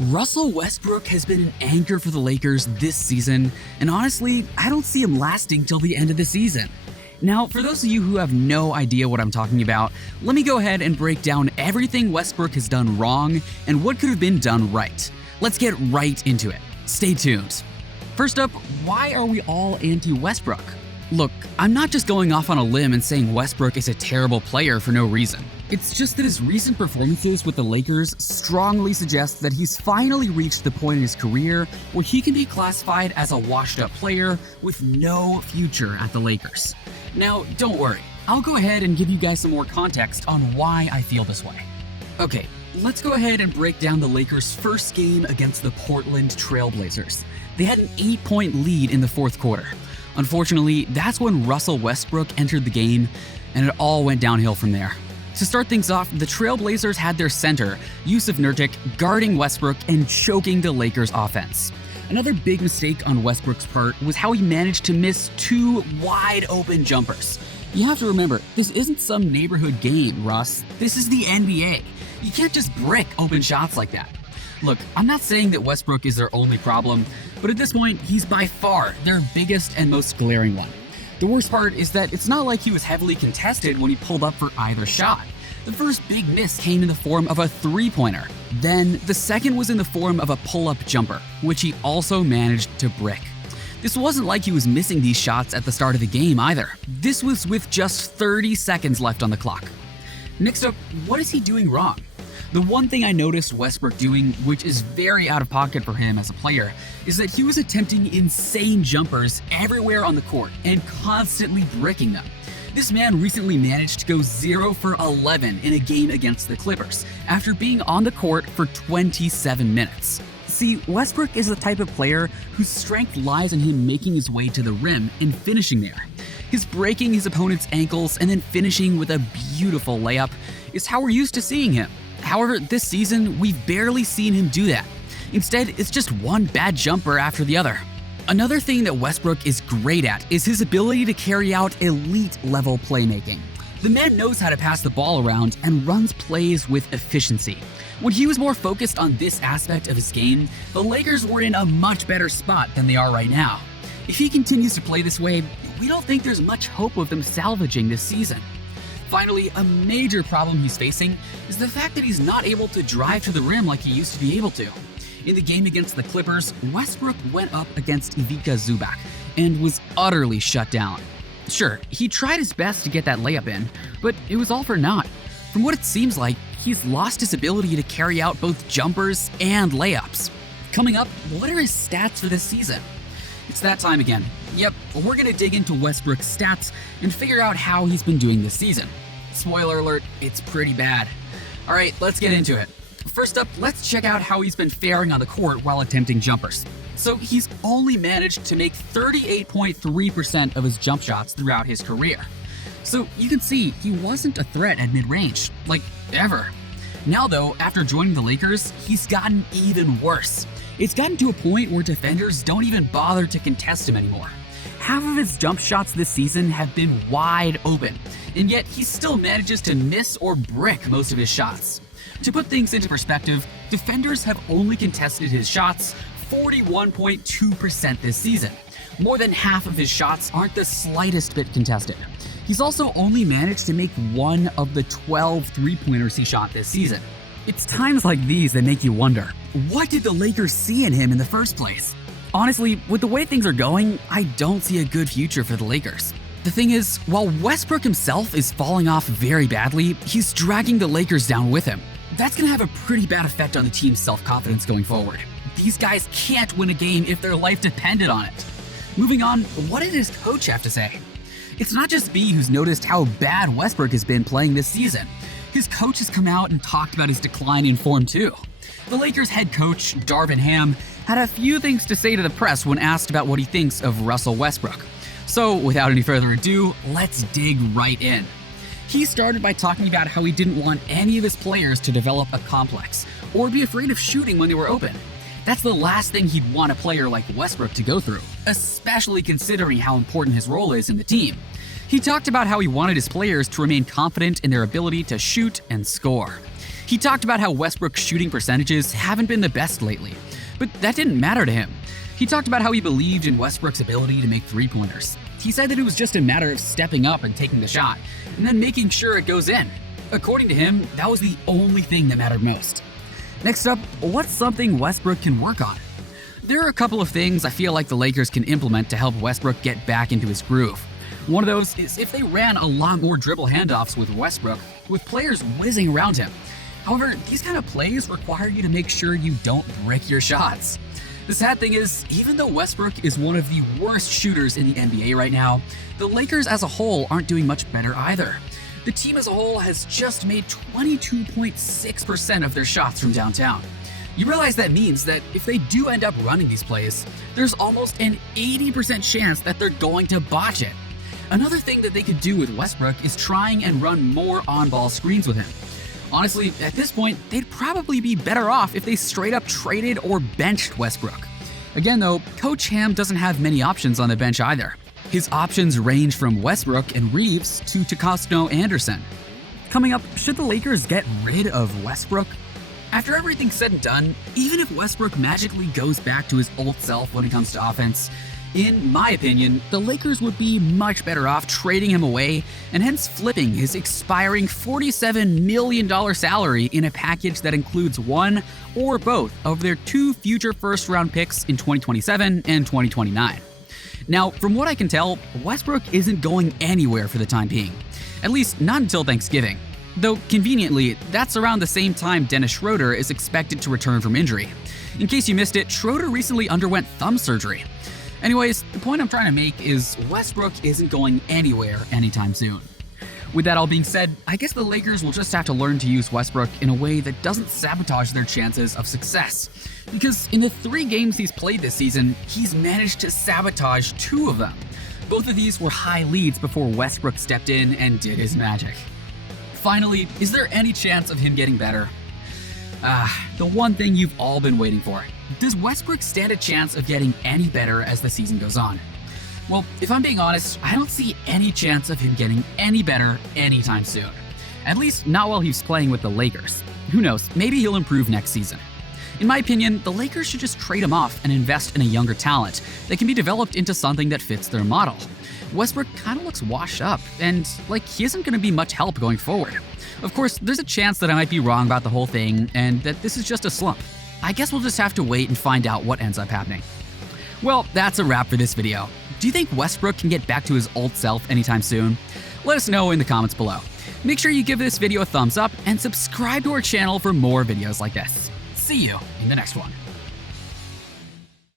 Russell Westbrook has been an anchor for the Lakers this season, and honestly, I don't see him lasting till the end of the season. Now, for those of you who have no idea what I'm talking about, let me go ahead and break down everything Westbrook has done wrong and what could have been done right. Let's get right into it. Stay tuned. First up, why are we all anti-Westbrook? Look, I'm not just going off on a limb and saying Westbrook is a terrible player for no reason. It's just that his recent performances with the Lakers strongly suggest that he's finally reached the point in his career where he can be classified as a washed-up player with no future at the Lakers. Now, don't worry, I'll go ahead and give you guys some more context on why I feel this way. Okay, let's go ahead and break down the Lakers' first game against the Portland Trail Blazers. They had an 8-point lead in the fourth quarter. Unfortunately, that's when Russell Westbrook entered the game, and it all went downhill from there. To start things off, the Trailblazers had their center, Yusuf Nurkic, guarding Westbrook and choking the Lakers' offense. Another big mistake on Westbrook's part was how he managed to miss 2 wide-open jumpers. You have to remember, this isn't some neighborhood game, Russ. This is the NBA. You can't just brick open shots like that. Look, I'm not saying that Westbrook is their only problem, but at this point, he's by far their biggest and most glaring one. The worst part is that it's not like he was heavily contested when he pulled up for either shot. The first big miss came in the form of a three-pointer. Then, the second was in the form of a pull-up jumper, which he also managed to brick. This wasn't like he was missing these shots at the start of the game either. This was with just 30 seconds left on the clock. Next up, what is he doing wrong? The one thing I noticed Westbrook doing, which is very out of pocket for him as a player, is that he was attempting insane jumpers everywhere on the court and constantly bricking them. This man recently managed to go 0 for 11 in a game against the Clippers after being on the court for 27 minutes. See, Westbrook is the type of player whose strength lies in him making his way to the rim and finishing there. His breaking his opponent's ankles and then finishing with a beautiful layup is how we're used to seeing him. However, this season, we've barely seen him do that. Instead, it's just one bad jumper after the other. Another thing that Westbrook is great at is his ability to carry out elite-level playmaking. The man knows how to pass the ball around and runs plays with efficiency. When he was more focused on this aspect of his game, the Lakers were in a much better spot than they are right now. If he continues to play this way, we don't think there's much hope of them salvaging this season. Finally, a major problem he's facing is the fact that he's not able to drive to the rim like he used to be able to. In the game against the Clippers, Westbrook went up against Ivica Zubac and was utterly shut down. Sure, he tried his best to get that layup in, but it was all for naught. From what it seems like, he's lost his ability to carry out both jumpers and layups. Coming up, what are his stats for this season? It's that time again. Yep, we're gonna dig into Westbrook's stats and figure out how he's been doing this season. Spoiler alert, it's pretty bad. All right, let's get into it. First up, let's check out how he's been faring on the court while attempting jumpers. So he's only managed to make 38.3% of his jump shots throughout his career. So you can see he wasn't a threat at mid-range, like ever. Now though, after joining the Lakers, he's gotten even worse. It's gotten to a point where defenders don't even bother to contest him anymore. Half of his jump shots this season have been wide open, and yet he still manages to miss or brick most of his shots. To put things into perspective, defenders have only contested his shots 41.2% this season. More than half of his shots aren't the slightest bit contested. He's also only managed to make 1 of the 12 three-pointers he shot this season. It's times like these that make you wonder, what did the Lakers see in him in the first place? Honestly, with the way things are going, I don't see a good future for the Lakers. The thing is, while Westbrook himself is falling off very badly, he's dragging the Lakers down with him. That's gonna have a pretty bad effect on the team's self-confidence going forward. These guys can't win a game if their life depended on it. Moving on, what did his coach have to say? It's not just B who's noticed how bad Westbrook has been playing this season. His coach has come out and talked about his decline in form too. The Lakers head coach, Darvin Ham, had a few things to say to the press when asked about what he thinks of Russell Westbrook. So without any further ado, let's dig right in. He started by talking about how he didn't want any of his players to develop a complex or be afraid of shooting when they were open. That's the last thing he'd want a player like Westbrook to go through, especially considering how important his role is in the team. He talked about how he wanted his players to remain confident in their ability to shoot and score. He talked about how Westbrook's shooting percentages haven't been the best lately, but that didn't matter to him. He talked about how he believed in Westbrook's ability to make three-pointers. He said that it was just a matter of stepping up and taking the shot, and then making sure it goes in. According to him, that was the only thing that mattered most. Next up, what's something Westbrook can work on? There are a couple of things I feel like the Lakers can implement to help Westbrook get back into his groove. One of those is if they ran a lot more dribble handoffs with Westbrook, with players whizzing around him. However, these kind of plays require you to make sure you don't brick your shots. The sad thing is, even though Westbrook is one of the worst shooters in the NBA right now, the Lakers as a whole aren't doing much better either. The team as a whole has just made 22.6% of their shots from downtown. You realize that means that if they do end up running these plays, there's almost an 80% chance that they're going to botch it. Another thing that they could do with Westbrook is trying and run more on-ball screens with him. Honestly, at this point, they'd probably be better off if they straight up traded or benched Westbrook. Again though, Coach Ham doesn't have many options on the bench either. His options range from Westbrook and Reeves to Takasno Anderson. Coming up, should the Lakers get rid of Westbrook? After everything's said and done, even if Westbrook magically goes back to his old self when it comes to offense, in my opinion, the Lakers would be much better off trading him away and hence flipping his expiring $47 million salary in a package that includes one or both of their 2 future first-round picks in 2027 and 2029. Now, from what I can tell, Westbrook isn't going anywhere for the time being, at least not until Thanksgiving. Though, conveniently, that's around the same time Dennis Schroeder is expected to return from injury. In case you missed it, Schroeder recently underwent thumb surgery. Anyways, the point I'm trying to make is Westbrook isn't going anywhere anytime soon. With that all being said, I guess the Lakers will just have to learn to use Westbrook in a way that doesn't sabotage their chances of success. Because in the 3 games he's played this season, he's managed to sabotage 2 of them. Both of these were high leads before Westbrook stepped in and did his magic. Finally, is there any chance of him getting better? The one thing you've all been waiting for. Does Westbrook stand a chance of getting any better as the season goes on? Well, if I'm being honest, I don't see any chance of him getting any better anytime soon. At least not while he's playing with the Lakers. Who knows, maybe he'll improve next season. In my opinion, the Lakers should just trade him off and invest in a younger talent that can be developed into something that fits their model. Westbrook kind of looks washed up, and like he isn't going to be much help going forward. Of course, there's a chance that I might be wrong about the whole thing and that this is just a slump. I guess we'll just have to wait and find out what ends up happening. Well, that's a wrap for this video. Do you think Westbrook can get back to his old self anytime soon? Let us know in the comments below. Make sure you give this video a thumbs up and subscribe to our channel for more videos like this. See you in the next one.